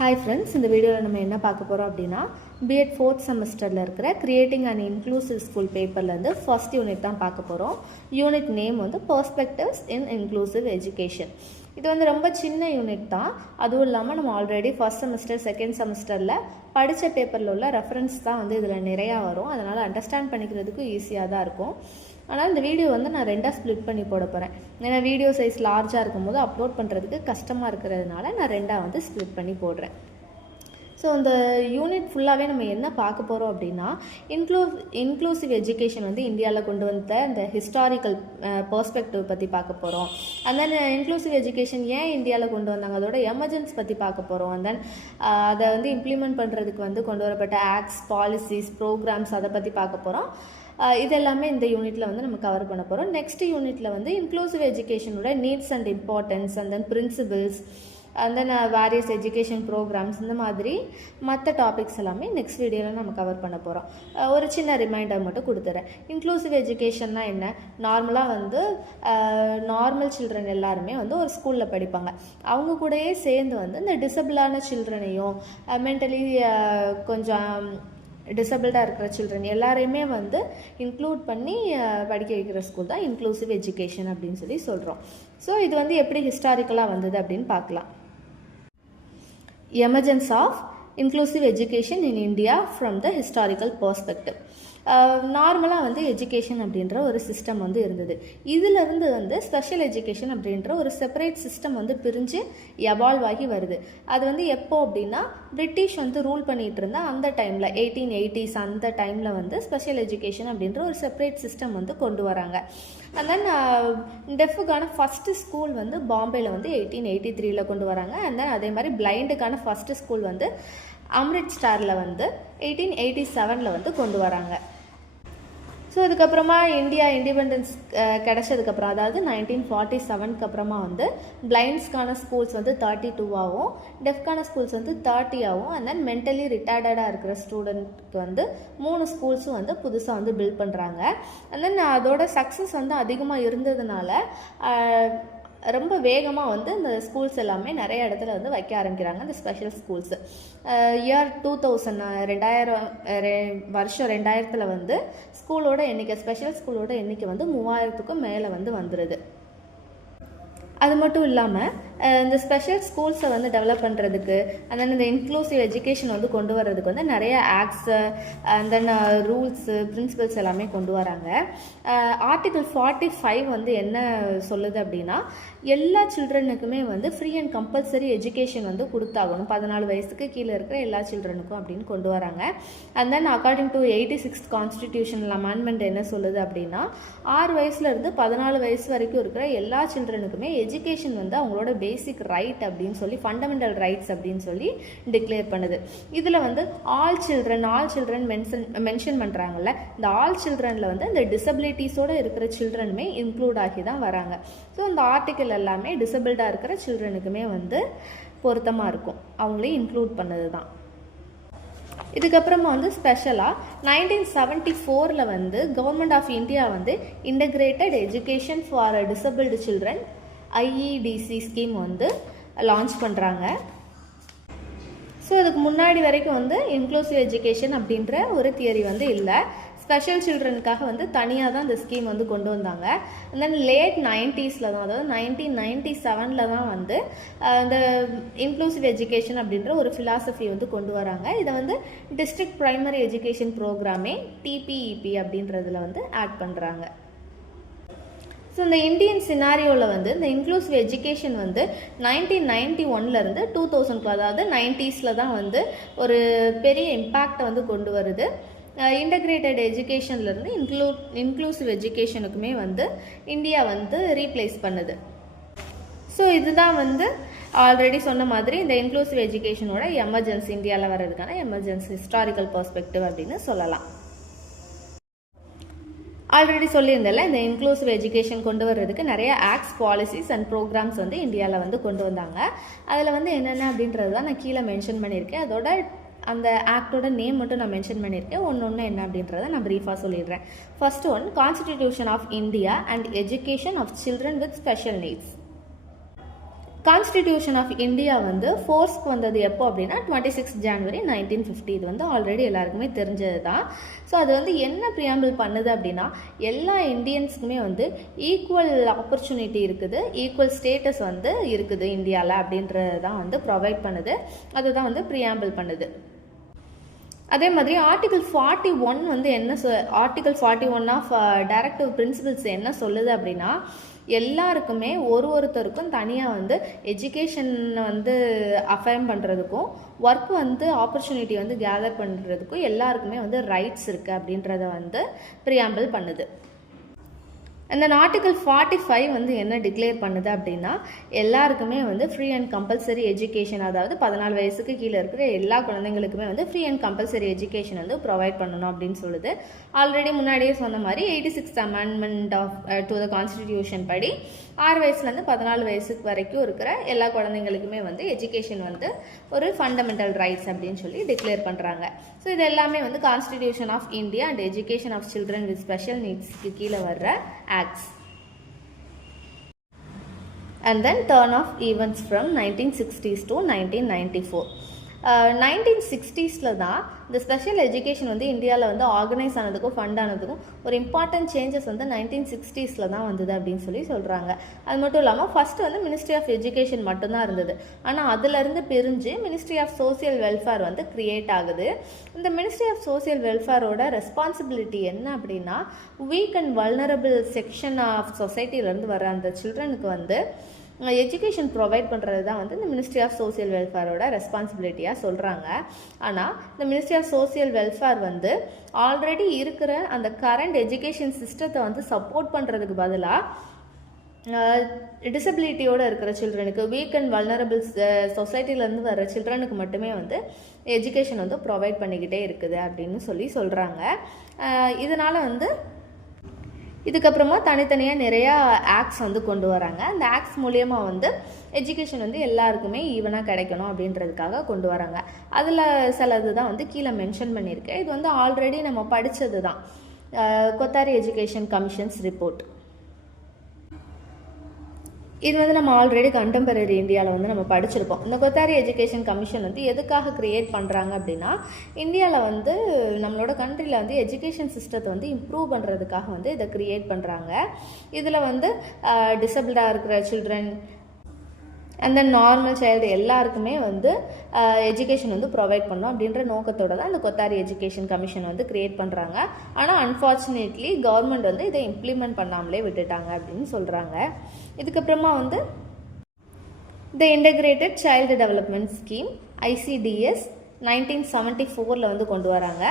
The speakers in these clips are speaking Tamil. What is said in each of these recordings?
Hi friends, இந்த வீடியோவில் நம்ம என்ன பார்க்க போகிறோம் அப்படின்னா B.Ed 4th செமஸ்டரில் இருக்கிற கிரியேட்டிங் அண்ட் இன்க்ளூசிவ் ஸ்கூல் பேப்பர்லேருந்து ஃபர்ஸ்ட் யூனிட் தான் பார்க்க போகிறோம். யூனிட் நேம் வந்து பெர்ஸ்பெக்டிவ்ஸ் இன் இன்க்ளூசிவ் எஜுகேஷன். இது வந்து ரொம்ப சின்ன யூனிட் தான். அதுவும் இல்லாமல் நம்ம ஆல்ரெடி ஃபர்ஸ்ட் செமஸ்டர் செகண்ட் செமஸ்டரில் படித்த பேப்பரில் உள்ள ரெஃபரன்ஸ் தான் வந்து இதில் நிறையா வரும். அதனால் அண்டர்ஸ்டாண்ட் பண்ணிக்கிறதுக்கும் ஈஸியாக தான் இருக்கும். ஆனால் இந்த வீடியோ வந்து நான் ரெண்டாக ஸ்ப்ளிட் பண்ணி போட போகிறேன். ஏன்னா வீடியோ சைஸ் லார்ஜாக இருக்கும்போது அப்லோட் பண்ணுறதுக்கு கஷ்டமாக இருக்கிறதுனால நான் ரெண்டாக வந்து ஸ்ப்ளிட் பண்ணி போடுறேன். ஸோ இந்த யூனிட் ஃபுல்லாகவே நம்ம என்ன பார்க்க போகிறோம் அப்படின்னா இன்க்ளூசிவ் எஜுகேஷன் வந்து இந்தியாவில் கொண்டு வந்த இந்த ஹிஸ்டாரிக்கல் பெர்ஸ்பெக்டிவ் பற்றி பார்க்க போகிறோம். அண்ட் தென் இன்க்ளூசிவ் எஜுகேஷன் ஏன் இந்தியாவில் கொண்டு வந்தாங்க, அதோட எமர்ஜென்சி பற்றி பார்க்க போகிறோம். அண்ட் தென் அதை வந்து இம்ப்ளிமெண்ட் பண்ணுறதுக்கு வந்து கொண்டு வரப்பட்ட ஆக்ட்ஸ், பாலிசிஸ், ப்ரோக்ராம்ஸ் அதை பற்றி பார்க்க போகிறோம். இதெல்லாமே இந்த யூனிட்டில் வந்து நம்ம கவர் பண்ண போகிறோம். நெக்ஸ்ட் யூனிட்டில் வந்து இன்க்ளூசிவ் எஜுகேஷனோட needs and importance and then principles and then various education programmes இந்த மாதிரி மற்ற டாபிக்ஸ் எல்லாமே நெக்ஸ்ட் வீடியோவில் நம்ம கவர் பண்ண போகிறோம். ஒரு சின்ன ரிமைண்டர் மட்டும் கொடுத்துறேன். இன்க்ளூசிவ் எஜுகேஷன்னா என்ன? நார்மலாக வந்து நார்மல் சில்ட்ரன் எல்லாருமே வந்து ஒரு ஸ்கூலில் படிப்பாங்க. அவங்க கூடயே சேர்ந்து வந்து இந்த டிசபிளான சில்ட்ரனையும் மென்டலி கொஞ்சம் டிசபிள்டாக இருக்கிற சில்ட்ரன் எல்லாரையுமே வந்து இன்க்ளூட் பண்ணி படிக்க வைக்கிற ஸ்கூல் தான் இன்க்ளூசிவ் எஜுகேஷன் அப்படின்னு சொல்லி சொல்கிறோம். ஸோ இது வந்து எப்படி ஹிஸ்டாரிக்கலாக வந்தது அப்படின்னு பார்க்கலாம். Emergence of inclusive education in India from the historical perspective. நார்மலாக வந்து எஜுகேஷன் அப்படின்ற ஒரு சிஸ்டம் வந்து இருந்தது. இதிலிருந்து வந்து ஸ்பெஷல் எஜுகேஷன் அப்படின்ற ஒரு செப்பரேட் சிஸ்டம் வந்து பிரிஞ்சு எவால்வ் ஆகி வருது. அது வந்து எப்போ அப்படின்னா பிரிட்டிஷ் வந்து ரூல் பண்ணிகிட்டு இருந்தா அந்த டைமில் 1880s அந்த டைமில் வந்து ஸ்பெஷல் எஜுகேஷன் அப்படின்ற ஒரு செப்பரேட் சிஸ்டம் வந்து கொண்டு வராங்க. அண்ட் தென் டெஃபுக்கான ஃபஸ்ட்டு ஸ்கூல் வந்து பாம்பேயில் வந்து 1883 கொண்டு வராங்க. அண்ட் தென் அதே மாதிரி பிளைண்டுக்கான ஃபஸ்ட்டு ஸ்கூல் வந்து அம்ரிட்சரில் வந்து 1887 வந்து கொண்டு வராங்க. ஸோ இதுக்கப்புறமா இந்தியா இண்டிபெண்டன்ஸ் கிடைச்சதுக்கப்புறம், அதாவது 1947 அப்புறமா வந்து பிளைண்ட்ஸ்க்கான ஸ்கூல்ஸ் வந்து 32ஆகவும் டெஃப்கான ஸ்கூல்ஸ் வந்து 30ஆகவும் அண்ட் தென் மென்டலி ரிட்டையர்டாக இருக்கிற ஸ்டூடெண்ட்க்கு வந்து 3 ஸ்கூல்ஸும் வந்து புதுசாக வந்து பில்ட் பண்ணுறாங்க. அண்ட் தென் அதோட சக்ஸஸ் வந்து அதிகமாக இருந்ததுனால ரொம்ப வேகமாக வந்து இந்த ஸ்கூல்ஸ் எல்லாமே நிறைய இடத்துல வந்து வைக்க ஆரம்பிக்கிறாங்க, இந்த ஸ்பெஷல் ஸ்கூல்ஸ். இயர் 2000 வந்து ஸ்கூலோட எண்ணிக்கை, ஸ்பெஷல் ஸ்கூலோட எண்ணிக்கை வந்து 3000க்கும் மேலே வந்து வந்துடுது. அது மட்டும் இல்லாமல் இந்த ஸ்பெஷல் ஸ்கூல்ஸை வந்து டெவலப் பண்ணுறதுக்கு அண்ட் தென் இந்த இன்க்ளூசிவ் எஜுகேஷன் வந்து கொண்டு வர்றதுக்கு வந்து நிறைய ஆக்ட்ஸு அண்ட் தென் ரூல்ஸு, பிரின்சிபல்ஸ் எல்லாமே கொண்டு வராங்க. ஆர்டிகிள் 45 வந்து என்ன சொல்லுது அப்படின்னா, எல்லா சில்ட்ரனுக்குமே வந்து ஃப்ரீ அண்ட் கம்பல்சரி எஜுகேஷன் வந்து கொடுத்தாகணும், 14 வயசுக்கு கீழே இருக்கிற எல்லா சில்ட்ரனுக்கும் அப்படின்னு கொண்டு வராங்க. And then according to 86th constitutional amendment என்ன சொல்லுது அப்படின்னா, 6 வயசுலேருந்து 14 வயசு வரைக்கும் இருக்கிற எல்லா சில்ட்ரனுக்குமே எஜுகேஷன் வந்து அவங்களோட பேசிக் ரைட் அப்படின்னு சொல்லி, ஃபண்டமெண்டல் ரைட்ஸ் அப்படின்னு சொல்லி டிக்ளேர் பண்ணுது. இதில் வந்து ஆல் சில்ட்ரன் மென்ஷன் பண்ணுறாங்கல்ல, இந்த ஆல் சில்ட்ரனில் வந்து இந்த டிசபிலிட்டிஸோடு இருக்கிற சில்ட்ரனுமே இன்க்ளூட் ஆகி தான் வராங்க. ஸோ இந்த ஆர்டிக்கிள் எல்லாமே டிசபிள்டாக இருக்கிற சில்ட்ரனுக்குமே வந்து பொருத்தமாக இருக்கும், அவங்களே இன்க்ளூட் பண்ணது தான். இதுக்கப்புறமா வந்து ஸ்பெஷலாக 1974 வந்து கவர்மெண்ட் ஆஃப் இந்தியா வந்து integrated education for disabled children IEDC scheme வந்து லான்ச் பண்ணுறாங்க. ஸோ அதுக்கு முன்னாடி வரைக்கும் வந்து இன்க்ளூசிவ் எஜுகேஷன் அப்படின்ற ஒரு தியரி வந்து இல்லை. ஸ்பெஷல் சில்ட்ரனுக்காக வந்து தனியாக தான் இந்த ஸ்கீம் வந்து கொண்டு வந்தாங்க. அண்ட் தென் லேட் 90s தான், அதாவது 1997 தான் வந்து இந்த இன்க்ளூசிவ் எஜுகேஷன் அப்படின்ற ஒரு ஃபிலாசபி வந்து கொண்டு வராங்க. இதை வந்து டிஸ்ட்ரிக்ட் ப்ரைமரி எஜுகேஷன் ப்ரோக்ராமே TPEP அப்படின்றதுல வந்து ஆட் பண்ணுறாங்க. ஸோ இந்த இந்தியன் சினாரியோவில் வந்து இந்த இன்க்ளூசிவ் எஜுகேஷன் வந்து 1991 2000, அதாவது 90s தான் வந்து ஒரு பெரிய இம்பேக்டை வந்து கொண்டு வருது. இன்டகிரேட்டட் எஜுகேஷன்லேருந்து இன்க்ளூசிவ் எஜுகேஷனுக்குமே வந்து இந்தியா வந்து ரீப்ளேஸ் பண்ணுது. ஸோ இதுதான் வந்து ஆல்ரெடி சொன்ன மாதிரி இந்த இன்க்ளூசிவ் எஜுகேஷனோட எமர்ஜென்சி, இந்தியாவில் வர்றதுக்கான எமர்ஜென்சி ஹிஸ்டாரிக்கல் பெர்ஸ்பெக்டிவ் அப்படின்னு சொல்லலாம். ஆல்ரெடி சொல்லியிருந்தேன்ல, இந்த இன்க்ளூசிவ் எஜுகேஷன் கொண்டு வர்றதுக்கு நிறைய ஆக்ட்ஸ், பாலிசிஸ் அண்ட் ப்ரோக்ராம்ஸ் வந்து இந்தியாவில் வந்து கொண்டு வந்தாங்க. அதில் வந்து என்னென்ன அப்படின்றது தான் நான் கீழே மென்ஷன் பண்ணியிருக்கேன். அதோட அந்த ஆக்டோட நேம் மட்டும் நான் மென்ஷன் பண்ணியிருக்கேன். ஒன்று என்ன அப்படின்றத நான் ப்ரீஃபாக சொல்லிடுறேன். First one, constitution of India and education of children with special needs. Constitution of India வந்து ஃபோர்ஸ்க்கு வந்தது எப்போ அப்படின்னா 26 ஜனவரி 1950. இது வந்து ஆல்ரெடி எல்லாருக்குமே தெரிஞ்சது தான். ஸோ அது வந்து என்ன ப்ரியாம்பிள் பண்ணுது அப்படின்னா, எல்லா இந்தியன்ஸுக்குமே வந்து ஈக்குவல் ஆப்பர்ச்சுனிட்டி இருக்குது, ஈக்குவல் ஸ்டேட்டஸ் வந்து இருக்குது இந்தியாவில் அப்படின்றது தான் வந்து ப்ரொவைட் பண்ணுது. அதுதான் வந்து ப்ரியாம்பிள் பண்ணுது. அதே மாதிரி ஆர்டிகல் 41 வந்து என்ன ஆர்டிகல் 41 ஆஃப் டைரக்டிவ் பிரின்சிபிள்ஸ் என்ன சொல்லுது அப்படின்னா, எல்லாருக்குமே ஒருத்தருக்கும் தனியாக வந்து எஜுகேஷன் வந்து அஃபைம் பண்ணுறதுக்கும் ஒர்க் வந்து ஆப்பர்ச்சுனிட்டி வந்து கேதர் பண்ணுறதுக்கும் எல்லாருக்குமே வந்து ரைட்ஸ் இருக்குது அப்படின்றத வந்து ப்ரியாம்பிள் பண்ணுது. அந்த ஆர்டிகல் 45 வந்து என்ன டிக்ளேர் பண்ணுது அப்படின்னா, எல்லாருக்குமே வந்து ஃப்ரீ அண்ட் கம்பல்சரி எஜுகேஷன், அதாவது 14 வயசுக்கு கீழே இருக்கிற எல்லா குழந்தைங்களுக்குமே வந்து ஃப்ரீ அண்ட் கம்பல்சரி எஜுகேஷன் வந்து ப்ரொவைட் பண்ணணும் அப்படின்னு சொல்லுது. ஆல்ரெடி முன்னாடியே சொன்ன மாதிரி 86th amendment to the constitution படி 6 வயசுலேருந்து 14 வயசுக்கு வரைக்கும் இருக்கிற எல்லா குழந்தைங்களுக்குமே வந்து எஜுகேஷன் வந்து ஒரு ஃபண்டமெண்டல் ரைட்ஸ் அப்படின்னு சொல்லி டிக்ளேர் பண்ணுறாங்க. ஸோ இது எல்லாமே வந்து constitution of India and education of children with special நீட்ஸ்க்கு கீழே வர்ற acts. And then turn of events from 1960s to 1994. 1960s தான் இந்த ஸ்பெஷல் எஜுகேஷன் வந்து இந்தியாவில் வந்து ஆர்கனைஸ் ஆனதுக்கும் ஃபண்ட் ஆனதுக்கும் ஒரு இம்பார்ட்டன்ட் சேஞ்சஸ் வந்து 1960s தான் வந்தது அப்படின்னு சொல்லி சொல்கிறாங்க. அது மட்டும் இல்லாமல் ஃபஸ்ட்டு வந்து மினிஸ்ட்ரி ஆஃப் எஜுகேஷன் மட்டும்தான் இருந்தது. ஆனால் அதிலிருந்து பிரிஞ்சு மினிஸ்ட்ரி ஆஃப் சோசியல் வெல்ஃபேர் வந்து க்ரியேட் ஆகுது. இந்த மினிஸ்ட்ரி ஆஃப் சோசியல் வெல்ஃபேரோட ரெஸ்பான்சிபிலிட்டி என்ன அப்படின்னா, weak and vulnerable section of சொசைட்டிலேருந்து வர அந்த சில்ட்ரனுக்கு வந்து எஜுகேஷன் ப்ரொவைட் பண்ணுறது தான் வந்து இந்த மினிஸ்ட்ரி ஆஃப் சோசியல் வெல்ஃபேரோட ரெஸ்பான்சிபிலிட்டியாக சொல்கிறாங்க. ஆனால் இந்த மினிஸ்ட்ரி ஆஃப் சோசியல் வெல்ஃபேர் வந்து ஆல்ரெடி இருக்கிற அந்த கரண்ட் எஜுகேஷன் சிஸ்டத்தை வந்து சப்போர்ட் பண்ணுறதுக்கு பதிலாக டிசபிலிட்டியோடு இருக்கிற சில்ட்ரனுக்கு, வீக் அண்ட் வல்னரபிள் சொசைட்டிலேருந்து வர சில்ட்ரனுக்கு மட்டுமே வந்து எஜுகேஷன் வந்து ப்ரொவைட் பண்ணிக்கிட்டே இருக்குது அப்படின்னு சொல்கிறாங்க. இதனால் வந்து இதுக்கப்புறமா தனித்தனியாக நிறையா ஆக்ட்ஸ் வந்து கொண்டு வராங்க. அந்த ஆக்ட்ஸ் மூலியமாக வந்து எஜுகேஷன் வந்து எல்லாருக்குமே ஈவனாக கிடைக்கணும் அப்படின்றதுக்காக கொண்டு வராங்க. அதில் சிலது தான் வந்து கீழே மென்ஷன் பண்ணியிருக்கேன். இது வந்து ஆல்ரெடி நம்ம படித்தது தான், கொத்தாரி எஜுகேஷன் கமிஷன்ஸ் ரிப்போர்ட். இது வந்து நம்ம ஆல்ரெடி கண்டெம்பரரி இந்தியாவில் வந்து நம்ம படிச்சிருப்போம். இந்த கொத்தாரி எஜுகேஷன் கமிஷன் வந்து எதுக்காக க்ரியேட் பண்ணுறாங்க அப்படின்னா, இந்தியாவில் வந்து நம்மளோட கண்ட்ரியில் வந்து எஜுகேஷன் சிஸ்டத்தை வந்து இம்ப்ரூவ் பண்ணுறதுக்காக வந்து இதை க்ரியேட் பண்ணுறாங்க. இதில் வந்து டிசபிள்டாக இருக்கிற children and then normal child எல்லாருக்குமே வந்து எஜுகேஷன் வந்து ப்ரொவைட் பண்ணணும் அப்படின்ற நோக்கத்தோடு தான் இந்த கொத்தாரி எஜுகேஷன் கமிஷன் வந்து க்ரியேட் பண்ணுறாங்க. ஆனால் அன்ஃபார்ச்சுனேட்லி கவர்மெண்ட் வந்து இதை இம்ப்ளிமெண்ட் பண்ணாமலே விட்டுட்டாங்க அப்படின்னு சொல்கிறாங்க. இதுக்கப்புறமா வந்து the integrated child development scheme ICDS 1974 வந்து கொண்டு வராங்க.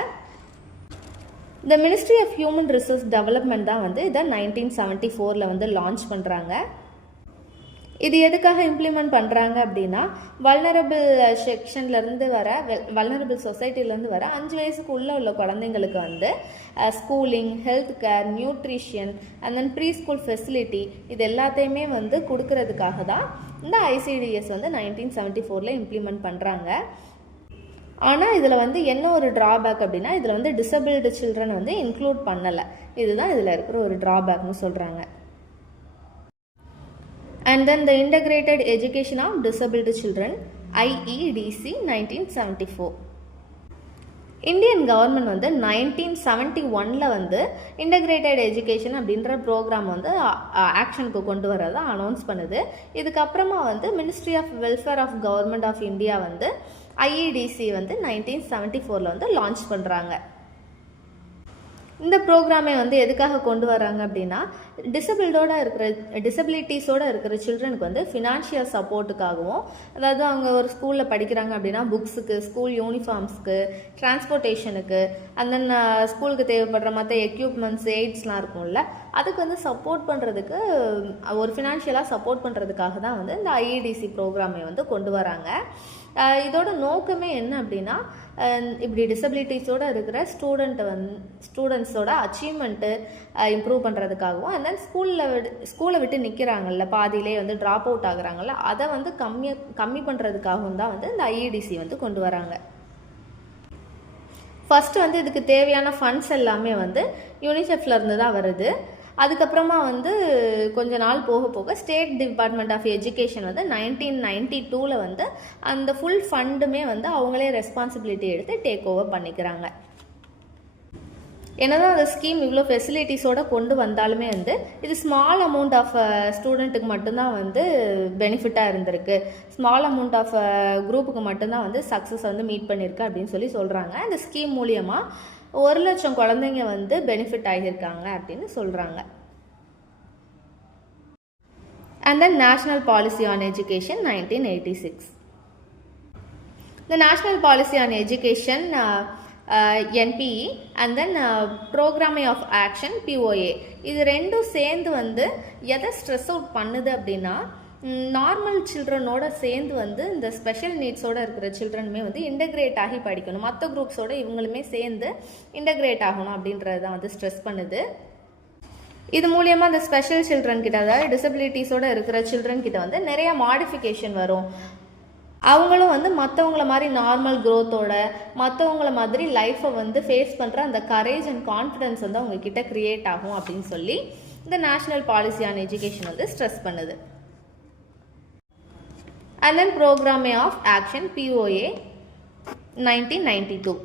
The ministry of human resource development தான் வந்து இதை 1974 வந்து லான்ச் பண்ணுறாங்க. இது எதுக்காக இம்ப்ளிமெண்ட் பண்ணுறாங்க அப்படின்னா, வல்னரபிள் செக்ஷன்லேருந்து வர வல்னரபிள் சொசைட்டிலேருந்து வர 5 வயசுக்கு உள்ள குழந்தைங்களுக்கு வந்து schooling, health care, nutrition and then preschool facility இது எல்லாத்தையுமே வந்து கொடுக்கறதுக்காக தான் இந்த ICDS வந்து 1974 இம்ப்ளிமெண்ட் பண்ணுறாங்க. ஆனால் இதில் வந்து என்ன ஒரு ட்ராபேக் அப்படின்னா, இதில் வந்து டிசபிள்டு சில்ட்ரன் வந்து இன்க்ளூட் பண்ணலை. இதுதான் இதில் இருக்கிற ஒரு ட்ராபேக்னு சொல்கிறாங்க. And then the Integrated Education of Disabled Children IEDC 1974. Indian government வந்து 1971 வந்து இன்டகிரேட்டட் எஜுகேஷன் அப்படின்ற ப்ரோக்ராம் வந்து ஆக்ஷனுக்கு கொண்டு வரதை அனௌன்ஸ் பண்ணுது. இதுக்கப்புறமா வந்து ministry of welfare of government of India வந்து IEDC வந்து 1974 வந்து லான்ச் பண்ணுறாங்க. இந்த ப்ரோக்ராமை வந்து எதுக்காக கொண்டு வராங்க அப்படின்னா, டிசபிலிட்டிஸோடு இருக்கிற சில்ட்ரனுக்கு வந்து ஃபினான்ஷியல் சப்போர்ட்டுக்காகவும், அதாவது அவங்க ஒரு ஸ்கூலில் படிக்கிறாங்க அப்படின்னா புக்ஸுக்கு, ஸ்கூல் யூனிஃபார்ம்ஸ்க்கு, டிரான்ஸ்போர்ட்டேஷனுக்கு அண்ட் தென் ஸ்கூலுக்கு தேவைப்படுற மற்ற எக்யூப்மெண்ட்ஸ், எய்ட்ஸ்லாம் இருக்கும்ல, அதுக்கு வந்து சப்போர்ட் பண்ணுறதுக்கு, ஒரு ஃபினான்ஷியலாக சப்போர்ட் பண்ணுறதுக்காக தான் வந்து இந்த IEDC ப்ரோக்ராமை வந்து கொண்டு வராங்க. இதோட நோக்கமே என்ன அப்படின்னா, இப்படி டிசபிலிட்டிஸோடு இருக்கிற ஸ்டூடெண்ட்ஸோட அச்சீவ்மெண்ட்டு இம்ப்ரூவ் பண்ணுறதுக்காகவும், அண்ட் தென் ஸ்கூலை விட்டு நிற்கிறாங்கல்ல, பாதியிலே வந்து ட்ராப் அவுட் ஆகுறாங்கல்ல, அதை வந்து கம்மி பண்ணுறதுக்காகவும் தான் வந்து இந்த IEDC வந்து கொண்டு வராங்க. ஃபஸ்ட்டு வந்து இதுக்கு தேவையான ஃபண்ட்ஸ் எல்லாமே வந்து யூனிசெஃப்லேருந்து தான் வருது. அதுக்கப்புறமா வந்து கொஞ்ச நாள் போக போக ஸ்டேட் டிபார்ட்மெண்ட் ஆஃப் எஜுகேஷன் வந்து 1992 வந்து அந்த ஃபுல் ஃபண்டுமே வந்து அவங்களே ரெஸ்பான்சிபிலிட்டி எடுத்து டேக் ஓவர் பண்ணிக்கிறாங்க. என்னதான் அந்த ஸ்கீம் இவ்வளோ ஃபெசிலிட்டிஸோடு கொண்டு வந்தாலுமே வந்து இது ஸ்மால் அமௌண்ட் ஆஃப் ஸ்டூடெண்ட்டுக்கு மட்டும்தான் வந்து பெனிஃபிட்டாக இருந்திருக்கு, ஸ்மால் அமௌண்ட் ஆஃப் குரூப்புக்கு மட்டும்தான் வந்து சக்ஸஸ் வந்து மீட் பண்ணியிருக்கு அப்படின்னு சொல்கிறாங்க. இந்த ஸ்கீம் மூலியமாக 1,00,000 குழந்தைங்க வந்து பெனிஃபிட் ஆகியிருக்காங்க அப்படின்னு சொல்கிறாங்க. And then National Policy on Education 1986. The National Policy on Education NPE and then Programme of Action POA இது ரெண்டும் சேர்ந்து வந்து எதை ஸ்ட்ரெஸ் அவுட் பண்ணுது அப்படின்னா நார்மல் சில்ட்ரனோட சேர்ந்து வந்து இந்த ஸ்பெஷல் நீட்ஸோடு இருக்கிற சில்ட்ரனுமே வந்து இன்டகிரேட் ஆகி படிக்கணும், மற்ற குரூப்ஸோடு இவங்களுமே சேர்ந்து இன்டகிரேட் ஆகணும் அப்படின்றத தான் வந்து ஸ்ட்ரெஸ் பண்ணுது. இது மூலியமாக அந்த ஸ்பெஷல் சில்ட்ரன் கிட்ட, அதாவது டிசபிலிட்டிஸோடு இருக்கிற சில்ட்ரன் கிட்ட வந்து நிறையா மாடிஃபிகேஷன் வரும். அவங்களும் வந்து மற்றவங்கள மாதிரி நார்மல் க்ரோத்தோட மற்றவங்கள மாதிரி லைஃப்பை வந்து ஃபேஸ் பண்ணுற அந்த கரேஜ் அண்ட் கான்ஃபிடென்ஸ் வந்து அவங்கக்கிட்ட க்ரியேட் ஆகும் அப்படின்னு சொல்லி இந்த நேஷ்னல் பாலிசி ஆன் எஜுகேஷன் வந்து ஸ்ட்ரெஸ் பண்ணுது. And then programme of action POA 1992.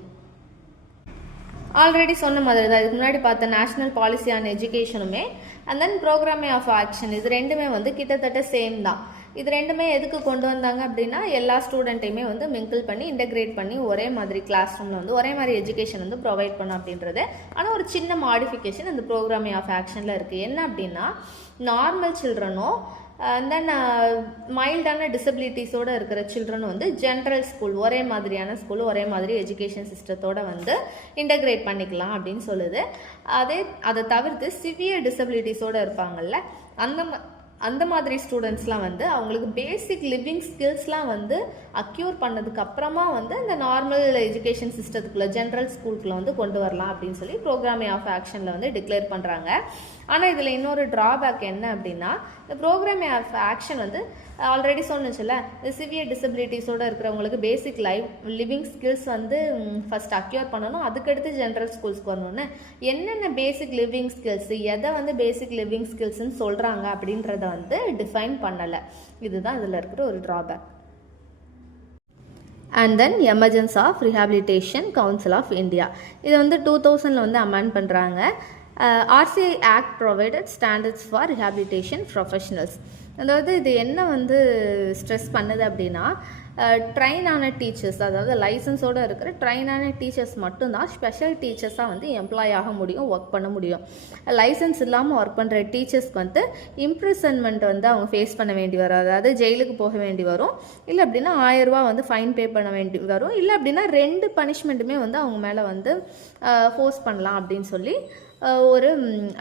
Already சொன்ன மாதிரி தான் இதுக்கு முன்னாடி பார்த்த நேஷ்னல் பாலிசி ஆன் எஜுகேஷனுமே and then programme of action இது ரெண்டுமே வந்து கிட்டத்தட்ட சேம் தான். இது ரெண்டுமே எதுக்கு கொண்டு வந்தாங்க அப்படின்னா எல்லா ஸ்டூடெண்ட்டையுமே வந்து மிங்கிள் பண்ணி இன்டகிரேட் பண்ணி ஒரே மாதிரி கிளாஸ் ரூமில் வந்து ஒரே மாதிரி எஜுகேஷன் வந்து ப்ரொவைட் பண்ணும் அப்படின்றது. ஆனால் ஒரு சின்ன மாடிஃபிகேஷன் இந்த ப்ரோக்ராமே ஆஃப் ஆக்ஷனில் இருக்குது. என்ன அப்படின்னா நார்மல் சில்ட்ரனும் தென் மைல்டான டிசபிலிட்டிஸோடு இருக்கிற சில்ட்ரனும் வந்து ஜென்ரல் ஸ்கூல் ஒரே மாதிரியான ஸ்கூல் ஒரே மாதிரி எஜுகேஷன் சிஸ்டத்தோடு வந்து இன்டகிரேட் பண்ணிக்கலாம் அப்படின்னு சொல்லுது. அதை தவிர்த்து சிவியர் டிசபிலிட்டிஸோடு இருப்பாங்கள்ல அந்த மாதிரி ஸ்டூடெண்ட்ஸ்லாம் வந்து அவங்களுக்கு பேசிக் லிவிங் ஸ்கில்ஸ்லாம் வந்து அக்யூர் பண்ணதுக்கு அப்புறமா வந்து இந்த நார்மல் எஜுகேஷன் சிஸ்டத்துக்குள்ளே ஜென்ரல் ஸ்கூலுக்குள்ள வந்து கொண்டு வரலாம் அப்படின்னு சொல்லி ப்ரோக்ராமே ஆஃப் ஆக்ஷனில் வந்து டிக்ளேர் பண்ணுறாங்க. ஆனால் இதில் இன்னொரு ட்ராபேக் என்ன அப்படின்னா இந்த ப்ரோக்ராமே ஆஃப் ஆக்ஷன் வந்து ஆல்ரெடி சொன்னுச்சுல இந்த சிவியர் டிசபிலிட்டிஸோடு இருக்கிறவங்களுக்கு பேசிக் லிவிங் ஸ்கில்ஸ் வந்து ஃபஸ்ட் அக்யூர் பண்ணணும், அதுக்கடுத்து ஜென்ரல் ஸ்கூல்ஸ்க்கு வரணும்னு என்னென்ன பேசிக் லிவிங் ஸ்கில்ஸ் எதை வந்து பேசிக் லிவிங் ஸ்கில்ஸ்ன்னு சொல்கிறாங்க அப்படின்றத வந்து டிஃபைன் பண்ணலை. இதுதான் இதில் இருக்கிற ஒரு drawback. And then emergency of rehabilitation council of India இது வந்து 2000 வந்து அமெண்ட் பண்ணுறாங்க. RCI act provided standards for rehabilitation professionals. அதாவது இது என்ன வந்து ஸ்ட்ரெஸ் பண்ணுது அப்படின்னா ட்ரைனான டீச்சர்ஸ், அதாவது லைசன்ஸோடு இருக்கிற ட்ரைனான டீச்சர்ஸ் மட்டும்தான் ஸ்பெஷல் டீச்சர்ஸாக வந்து எம்ப்ளாய் ஆக முடியும், ஒர்க் பண்ண முடியும். லைசன்ஸ் இல்லாமல் ஒர்க் பண்ணுற டீச்சர்ஸ்க்கு வந்து இம்ப்ரிசன்மெண்ட் வந்து அவங்க ஃபேஸ் பண்ண வேண்டி வரும், அதாவது ஜெயிலுக்கு போக வேண்டி வரும், இல்லை அப்படின்னா 1000 ரூபா வந்து ஃபைன் பே பண்ண வேண்டி வரும், இல்லை அப்படின்னா 2 பனிஷ்மெண்ட்டுமே வந்து அவங்க மேலே வந்து ஃபோர்ஸ் பண்ணலாம் அப்படின்னு சொல்லி ஒரு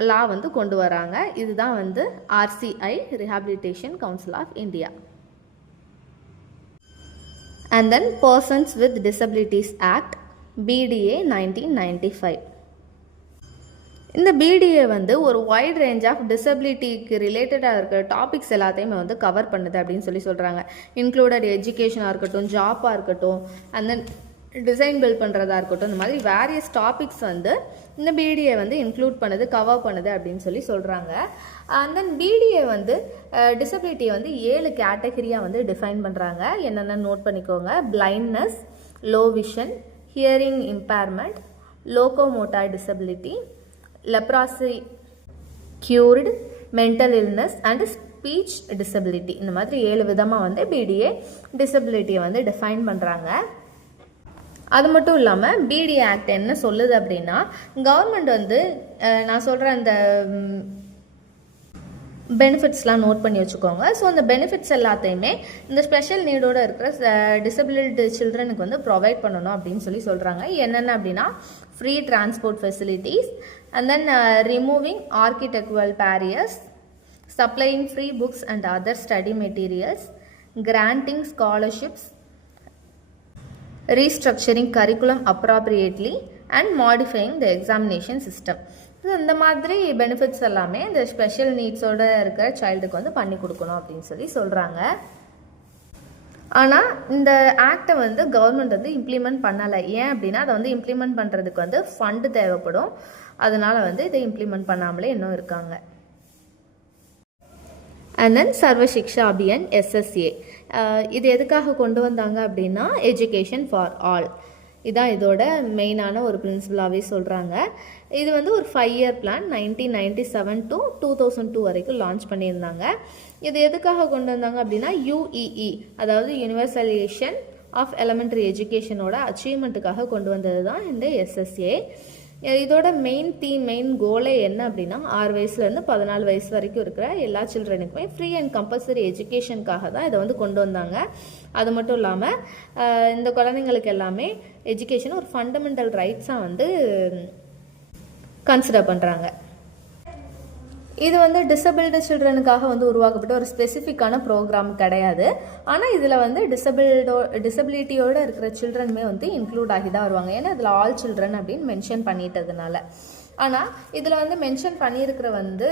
லா வந்து கொண்டு வராங்க. இதுதான் வந்து RCI rehabilitation council of India. And then Persons with Disabilities Act BDA 1995. இந்த BDA வந்து ஒரு வைட் ரேஞ்ச் ஆஃப் டிசபிலிட்டிக்கு ரிலேட்டடாக இருக்கிற டாபிக்ஸ் எல்லாத்தையுமே வந்து கவர் பண்ணுது அப்படின்னு சொல்கிறாங்க. இன்க்ளூடட் எஜுகேஷனாக இருக்கட்டும், ஜாப்பாக இருக்கட்டும், அண்ட் தென் டிசைன் பில்ட் பண்ணுறதா இருக்கட்டும், இந்த மாதிரி வேரியஸ் டாபிக்ஸ் வந்து இந்த BDA வந்து இன்க்ளூட் பண்ணுது, கவர் பண்ணுது அப்படின்னு சொல்கிறாங்க. அண்ட் தென் BDA வந்து டிசபிலிட்டியை வந்து 7 கேட்டகரியாக வந்து டிஃபைன் பண்ணுறாங்க. என்னென்ன நோட் பண்ணிக்கோங்க. Blindness, low vision, hearing impairment, locomotor disability, leprosy cured, mental illness and speech disability. இந்த மாதிரி 7 விதமாக வந்து BDA டிசபிலிட்டியை வந்து டிஃபைன் பண்ணுறாங்க. அது மட்டும் இல்லாமல் BDA ஆக்ட் என்ன சொல்லுது அப்படின்னா கவர்மெண்ட் வந்து நான் சொல்கிற அந்த பெனிஃபிட்ஸ்லாம் நோட் பண்ணி வச்சுக்கோங்க. ஸோ அந்த பெனிஃபிட்ஸ் எல்லாத்தையுமே இந்த ஸ்பெஷல் நீடோடு இருக்கிற டிசபிலிட்டி சில்ட்ரனுக்கு வந்து ப்ரொவைட் பண்ணணும் அப்படின்னு சொல்கிறாங்க. என்னென்ன அப்படின்னா free transport facilities, and then removing architectural barriers, supplying free books and other study materials, granting scholarships, restructuring curriculum appropriately and modifying the examination system. இந்த மாதிரி பெனிஃபிட்ஸ் எல்லாமே இந்த ஸ்பெஷல் நீட்ஸோடு இருக்கிற சைல்டுக்கு வந்து பண்ணி கொடுக்கணும் அப்படின்னு சொல்கிறாங்க. ஆனால் இந்த ஆக்டை வந்து கவர்மெண்ட் வந்து இம்ப்ளிமெண்ட் பண்ணலை. ஏன் அப்படின்னா அதை வந்து இம்ப்ளிமெண்ட் பண்ணுறதுக்கு வந்து ஃபண்டு தேவைப்படும். அதனால் வந்து இதை இம்ப்ளிமெண்ட் பண்ணாமலே இன்னும் இருக்காங்க. அண்ட் தென் சர்வ சிக்ஷா அபியான் SSA. இது எதுக்காக கொண்டு வந்தாங்க அப்படின்னா எஜுகேஷன் ஃபார் ஆல். இதான் இதோட மெயினான ஒரு பிரின்சிபலாகவே சொல்கிறாங்க. இது வந்து ஒரு 5 இயர் பிளான் 1997 to 2002 வரைக்கும் லான்ச் பண்ணியிருந்தாங்க. இது எதுக்காக கொண்டு வந்தாங்க அப்படின்னா UEE, அதாவது யூனிவர்சலைசேஷன் ஆஃப் எலிமெண்ட்ரி எஜுகேஷனோட அச்சீவ்மெண்ட்டுக்காக கொண்டு வந்தது தான் இந்த SSA. இதோட மெயின் கோலே என்ன அப்படின்னா 6 வயசுலேருந்து 14 வயசு வரைக்கும் இருக்கிற எல்லா சில்ட்ரனுக்குமே ஃப்ரீ அண்ட் கம்பல்சரி எஜுகேஷனுக்காக தான் இதை வந்து கொண்டு வந்தாங்க. அது மட்டும் இல்லாமல் இந்த குழந்தைங்களுக்கு எல்லாமே எஜுகேஷன் ஒரு ஃபண்டமெண்டல் ரைட்ஸாக வந்து கன்சிடர் பண்ணுறாங்க. இது வந்து டிசபிள்டு சில்ட்ரனுக்காக வந்து உருவாக்கப்பட்ட ஒரு ஸ்பெசிஃபிக்கான ப்ரோக்ராம் கிடையாது. ஆனால் இதில் வந்து டிசபிலிட்டியோடு இருக்கிற சில்ட்ரனுமே வந்து இன்க்ளூட் ஆகி தான் வருவாங்க. ஏன்னா இதில் ஆல் சில்ட்ரன் அப்படின்னு மென்ஷன் பண்ணிட்டதுனால. ஆனால் இதில் வந்து மென்ஷன் பண்ணியிருக்கிற வந்து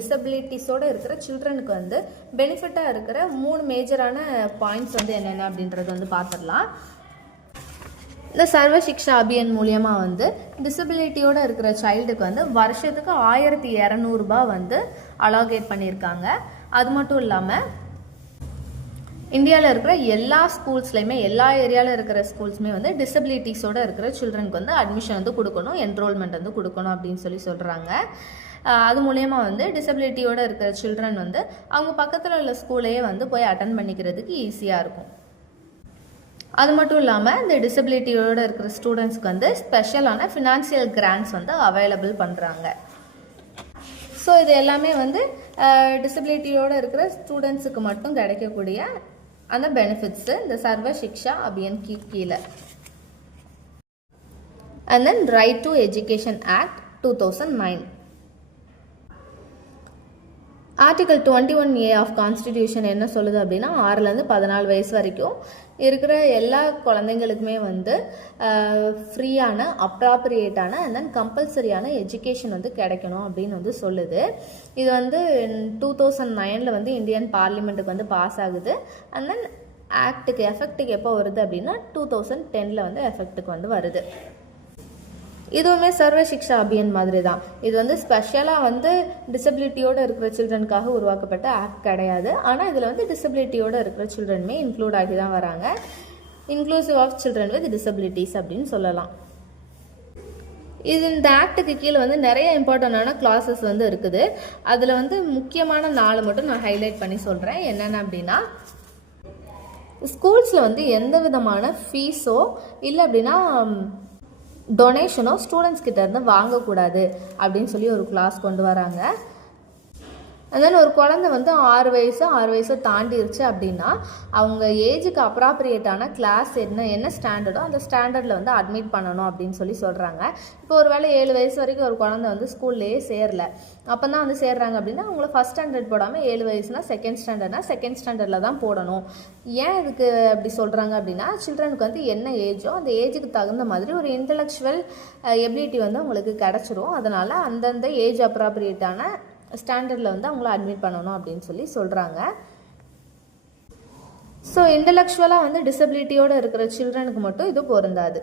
டிசபிலிட்டிஸோடு இருக்கிற சில்ட்ரனுக்கு வந்து பெனிஃபிட்டாக இருக்கிற 3 மேஜரான பாயிண்ட்ஸ் வந்து என்னென்ன அப்படின்றது வந்து பார்த்துடலாம். இந்த சர்வ சிக்ஷா அபியான் மூலியமாக வந்து டிசபிலிட்டியோடு இருக்கிற சைல்டுக்கு வந்து வருஷத்துக்கு 1200 ரூபாய் வந்து அலோகேட் பண்ணியிருக்காங்க. அது மட்டும் இல்லாமல் இந்தியாவில் இருக்கிற எல்லா ஸ்கூல்ஸ்லையுமே எல்லா ஏரியாவில் இருக்கிற ஸ்கூல்ஸுமே வந்து டிசபிலிட்டிஸோடு இருக்கிற சில்ட்ரனுக்கு வந்து அட்மிஷன் வந்து கொடுக்கணும், என்ரோல்மெண்ட் வந்து கொடுக்கணும் அப்படின்னு சொல்கிறாங்க. அது மூலயமா வந்து டிசபிலிட்டியோடு இருக்கிற சில்ட்ரன் வந்து அவங்க பக்கத்தில் உள்ள ஸ்கூலையே வந்து போய் அட்டன் பண்ணிக்கிறதுக்கு ஈஸியாக இருக்கும். அது மட்டும் இல்லாமல் இந்த டிசபிலிட்டியோடு இருக்கிற ஸ்டூடெண்ட்ஸ்க்கு வந்து ஸ்பெஷலான ஃபினான்ஷியல் கிராண்ட்ஸ் வந்து அவைலபிள் பண்ணுறாங்க. ஸோ இது எல்லாமே வந்து டிசபிலிட்டியோடு இருக்கிற ஸ்டூடெண்ட்ஸுக்கு மட்டும் கிடைக்கக்கூடிய அந்த பெனிஃபிட்ஸு இந்த சர்வ சிக்ஷா அபியான் கீழே. And then right to education act 2009. Article 21A of constitution என்ன சொல்லுது அப்படின்னா 6லேருந்து 14 வயசு வரைக்கும் இருக்கிற எல்லா குழந்தைங்களுக்குமே வந்து ஃப்ரீயான அப்ராப்ரியேட்டான அண்ட் தென் கம்பல்சரியான எஜுகேஷன் வந்து கிடைக்கணும் அப்படின்னு வந்து சொல்லுது. இது வந்து 2009 வந்து இந்தியன் பார்லிமெண்ட்டுக்கு வந்து பாஸ் ஆகுது. அண்ட் தென் ஆக்டுக்கு எஃபெக்ட்டுக்கு எப்போ வருது அப்படின்னா 2010 வந்து எஃபெக்ட்டுக்கு வந்து வருது. இதுவுமே சர்வ சிக்ஷா அபியான் மாதிரி தான். இது வந்து ஸ்பெஷலாக வந்து டிசபிலிட்டியோடு இருக்கிற சில்ட்ரனுக்காக உருவாக்கப்பட்ட ஆக்ட் கிடையாது. ஆனால் இதில் வந்து டிசபிலிட்டியோடு இருக்கிற சில்ட்ரனுமே இன்க்ளூட் ஆகி தான் வராங்க. Inclusive of children with disabilities அப்படின்னு சொல்லலாம். இந்த ஆக்டுக்கு கீழே வந்து நிறைய இம்பார்ட்டண்டான கிளாஸஸ் வந்து இருக்குது. அதில் வந்து முக்கியமான 4 மட்டும் நான் ஹைலைட் பண்ணி சொல்கிறேன். என்னென்ன அப்படின்னா, ஸ்கூல்ஸில் வந்து எந்த விதமான ஃபீஸோ இல்லை அப்படின்னா டொனேஷனோ ஸ்டூடெண்ட்ஸ் கிட்டேருந்து வாங்கக்கூடாது அப்படின்னு சொல்லி ஒரு கிளாஸ் கொண்டு வராங்க. அண்ட் தென் ஒரு குழந்தை வந்து 6 வயசை தாண்டிருச்சு அப்படின்னா அவங்க ஏஜுக்கு அப்ராப்ரியேட்டான கிளாஸ் என்ன ஸ்டாண்டர்டோ அந்த ஸ்டாண்டர்டில் வந்து அட்மிட் பண்ணணும் அப்படின்னு சொல்கிறாங்க. இப்போ ஒரு வேளை 7 வயசு வரைக்கும் ஒரு குழந்தை வந்து ஸ்கூல்லேயே சேரல, அப்போ தான் வந்து சேர்றாங்க அப்படின்னா அவங்கள ஃபஸ்ட் ஸ்டாண்டர்ட் போடாமல் 7 வயசுனா செகண்ட் ஸ்டாண்டர்டில் தான் போடணும். ஏன் இதுக்கு அப்படி சொல்கிறாங்க அப்படின்னா சில்ட்ரனுக்கு வந்து என்ன ஏஜோ அந்த ஏஜுக்கு தகுந்த மாதிரி ஒரு இன்டலெக்சுவல் எபிலிட்டி வந்து அவங்களுக்கு கிடச்சிரும். அதனால் அந்தந்த ஏஜ் அப்ராப்ரியேட்டான ஸ்டாண்டர்டில் வந்து அவங்கள அட்மிட் பண்ணணும் அப்படின்னு சொல்கிறாங்க. ஸோ இன்டலெக்சுவலாக வந்து டிசபிலிட்டியோடு இருக்கிற சில்ட்ரனுக்கு மட்டும் இது பொருந்தாது.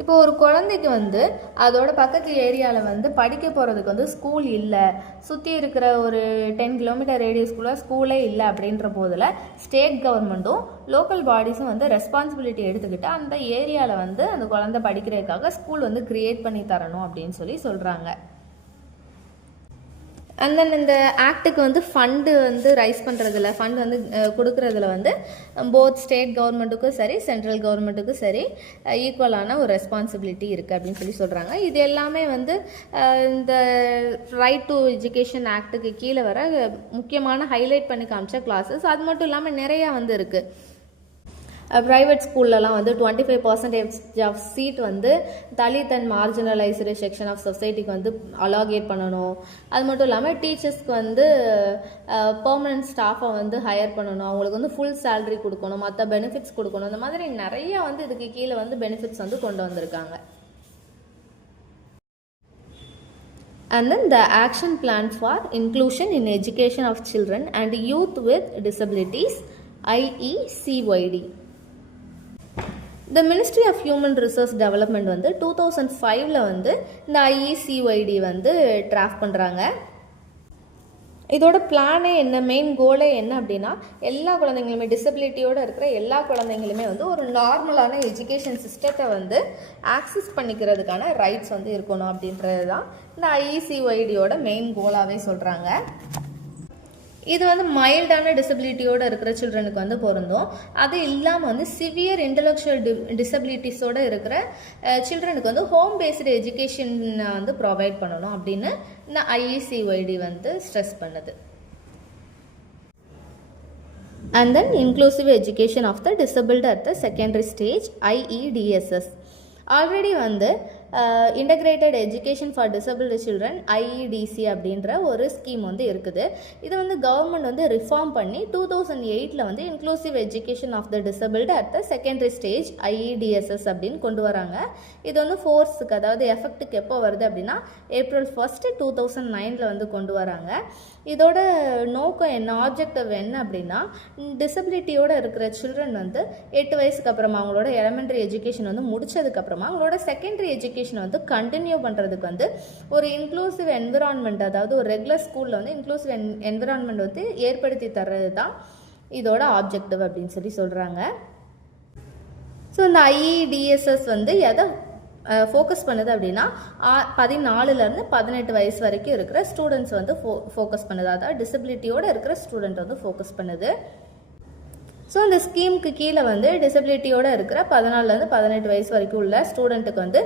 இப்போ ஒரு குழந்தைக்கு வந்து அதோட பக்கத்து ஏரியாவில் வந்து படிக்க போகிறதுக்கு வந்து ஸ்கூல் இல்லை, சுற்றி இருக்கிற ஒரு 10 கிலோமீட்டர் ரேடியஸ்குள்ளே ஸ்கூலே இல்லை அப்படின்ற போதில் ஸ்டேட் கவர்மெண்ட்டும் லோக்கல் பாடிஸும் வந்து ரெஸ்பான்சிபிலிட்டி எடுத்துக்கிட்டு அந்த ஏரியாவில் வந்து அந்த குழந்தை படிக்கிறதுக்காக ஸ்கூல் வந்து க்ரியேட் பண்ணி தரணும் அப்படின்னு சொல்கிறாங்க. அண்ட் தென் இந்த ஆக்டுக்கு வந்து ஃபண்டு வந்து ரைஸ் பண்ணுறதுல ஃபண்ட் வந்து கொடுக்குறதுல வந்து போத் ஸ்டேட் கவர்மெண்ட்டுக்கும் சரி சென்ட்ரல் கவர்மெண்ட்டுக்கும் சரி ஈக்குவலான ஒரு ரெஸ்பான்சிபிலிட்டி இருக்குது அப்படின்னு சொல்கிறாங்க. இது எல்லாமே வந்து இந்த ரைட் டு எஜுகேஷன் ஆக்டுக்கு கீழே வர முக்கியமான ஹைலைட் பண்ணி காமிச்ச கிளாஸஸ். அது மட்டும் இல்லாமல் நிறையா வந்து இருக்குது. ப்ரைவேட் ஸ்கூல்லலாம் வந்து 25% ஆஃப் சீட் வந்து Dalit and marginalised section of சொசைட்டிக்கு வந்து அலாகேட் பண்ணணும். அது மட்டும் இல்லாமல் டீச்சர்ஸ்க்கு வந்து பெர்மனன்ட் ஸ்டாஃபை வந்து ஹையர் பண்ணணும், அவங்களுக்கு வந்து ஃபுல் சேலரி கொடுக்கணும், மற்ற பெனிஃபிட்ஸ் கொடுக்கணும். இந்த மாதிரி நிறையா வந்து இதுக்கு கீழே வந்து பெனிஃபிட்ஸ் வந்து கொண்டு வந்திருக்காங்க. And then the action plan for inclusion in education of children and youth with disabilities, IECYD. The Ministry of Human Resource Development வந்து 2005ல் வந்து இந்த IECYD வந்து டிராஃப்ட் பண்ணுறாங்க. இதோட பிளானே என்ன, மெயின் கோலே என்ன அப்படின்னா, எல்லா குழந்தைங்களுமே டிசபிலிட்டியோடு இருக்கிற எல்லா குழந்தைங்களுமே வந்து ஒரு நார்மலான எஜுகேஷன் சிஸ்டத்தை வந்து ஆக்சஸ் பண்ணிக்கிறதுக்கான ரைட்ஸ் வந்து இருக்கணும் அப்படின்றது தான் இந்த IECYDயோட மெயின் கோலாகவே சொல்கிறாங்க. இது வந்து மைல்டான டிசபிலிட்டியோடு இருக்கிற சில்ட்ரனுக்கு வந்து பொருந்தும். அது இல்லாமல் வந்து சிவியர் இன்டலெக்சுவல் டிசபிலிட்டிஸோடு இருக்கிற சில்ட்ரனுக்கு வந்து ஹோம் பேஸ்டு எஜுகேஷன் வந்து ப்ரொவைட் பண்ணணும் அப்படின்னு இந்த IECYD வந்து ஸ்ட்ரெஸ் பண்ணுது. And then inclusive education of the disabled at the secondary stage, IEDSS. Already வந்து integrated education for disabled children, IEDC அப்படின்ற ஒரு ஸ்கீம் வந்து இருக்குது. இதை வந்து கவர்மெண்ட் வந்து ரிஃபார்ம் பண்ணி 2008ல் வந்து inclusive education of the disabled at the secondary stage, IEDSS அப்படின்னு கொண்டு வராங்க. இது வந்து ஃபோர்ஸுக்கு, அதாவது எஃபெக்ட்டுக்கு எப்போ வருது அப்படின்னா April 1, 2009ல் வந்து கொண்டு வராங்க. இதோட நோக்கம் என்ன, ஆப்ஜெக்டிவ் என்ன அப்படின்னா, டிசபிலிட்டியோடு இருக்கிற சில்ட்ரன் வந்து 8 வயசுக்கு அப்புறமா அவங்களோட எலிமெண்ட்ரி எஜுகேஷன் வந்து முடிச்சதுக்கப்புறமா அவங்களோட செகண்டரி எஜுகேஷன் வந்து கண்டினியூ பண்ணுறதுக்கு வந்து ஒரு இன்க்ளூசிவ் என்விரான்மெண்ட், அதாவது ஒரு ரெகுலர் ஸ்கூலில் வந்து இன்க்ளூசிவ் என்விரான்மெண்ட் வந்து ஏற்படுத்தி தர்றது தான் இதோட ஆப்ஜெக்டிவ் அப்படின்னு சொல்கிறாங்க. ஸோ இந்த IEDSS வந்து எதை ஃபோக்கஸ் பண்ணுது அப்படின்னா 14லேருந்து 18 வயசு வரைக்கும் இருக்கிற ஸ்டூடெண்ட்ஸ் வந்து ஃபோக்கஸ் பண்ணுது, அதாவது டிசபிலிட்டியோடு இருக்கிற ஸ்டூடெண்ட் வந்து ஃபோக்கஸ் பண்ணுது. ஸோ இந்த ஸ்கீமுக்கு கீழே வந்து டிசபிலிட்டியோடு இருக்கிற 14லேருந்து 18 வயசு வரைக்கும் உள்ள ஸ்டூடெண்ட்டுக்கு வந்து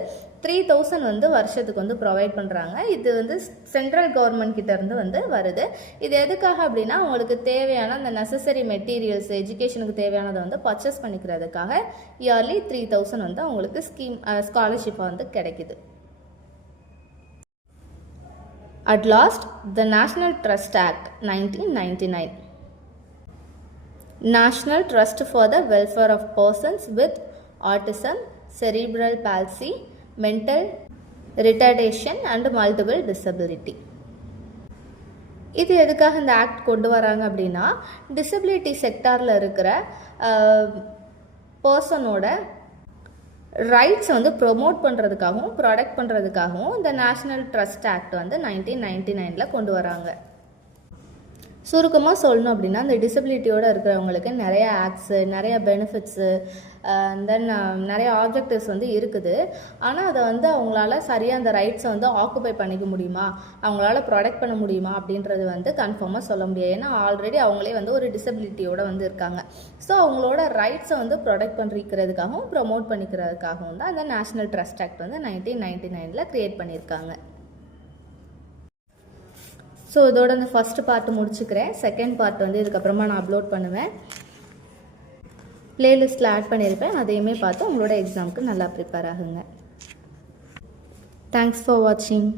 3000 வந்து வருஷத்துக்கு வந்து ப்ரொவைட் பண்ணுறாங்க. இது வந்து சென்ட்ரல் கவர்மெண்ட் கிட்டேருந்து வந்து வருது. இது எதுக்காக அப்படின்னா, அவங்களுக்கு தேவையான அந்த நெசசரி மெட்டீரியல்ஸ், எஜுகேஷனுக்கு தேவையானதை வந்து பர்ச்சேஸ் பண்ணிக்கிறதுக்காக இயர்லி 3000 வந்து அவங்களுக்கு ஸ்காலர்ஷிப்பாக வந்து கிடைக்குது. At last, the national trust act 1999. National Trust for the Welfare of Persons with Autism, Cerebral Palsy, Mental Retardation and Multiple Disability. இது எதுக்காக இந்த ஆக்ட் கொண்டு வராங்க அப்படின்னா, டிசபிலிட்டி செக்டாரில் இருக்கிற பர்சனோட ரைட்ஸ் வந்து ப்ரொமோட் பண்ணுறதுக்காகவும் ப்ரொடெக்ட் பண்ணுறதுக்காகவும் இந்த நேஷ்னல் ட்ரஸ்ட் ஆக்ட் வந்து 1999ல் கொண்டு வராங்க. சுருக்கமாக சொல்லணும் அப்படின்னா, இந்த டிசபிலிட்டியோடு இருக்கிறவங்களுக்கு நிறைய ஆக்ட்ஸு, நிறைய பெனிஃபிட்ஸு, தென் நிறைய ஆப்ஜெக்டிவ்ஸ் வந்து இருக்குது. ஆனால் அதை வந்து அவங்களால சரியாக அந்த ரைட்ஸை வந்து ஆக்குபை பண்ணிக்க முடியுமா, அவங்களால ப்ரொடெக்ட் பண்ண முடியுமா அப்படின்றது வந்து கன்ஃபார்மாக சொல்ல முடியாது. ஏன்னா ஆல்ரெடி அவங்களே வந்து ஒரு டிசபிலிட்டியோடு வந்து இருக்காங்க. ஸோ அவங்களோட ரைட்ஸை வந்து ப்ரொடெக்ட் பண்ணிக்கிறதுக்காகவும் ப்ரொமோட் பண்ணிக்கிறதுக்காகவும் தான் அந்த நேஷ்னல் ட்ரஸ்ட் ஆக்ட் வந்து 1999ல் க்ரியேட் பண்ணியிருக்காங்க. ஸோ இதோட அந்த ஃபஸ்ட்டு பார்ட்டு முடிச்சுக்கிறேன். செகண்ட் பார்ட் வந்து இதுக்கப்புறமா நான் அப்லோட் பண்ணுவேன், ப்ளேலிஸ்ட்டில் ஆட் பண்ணியிருப்பேன். அதையுமே பார்த்து உங்களோட எக்ஸாமுக்கு நல்லா ப்ரிப்பேர் ஆகுங்க. தேங்க்ஸ் ஃபார் வாட்சிங்.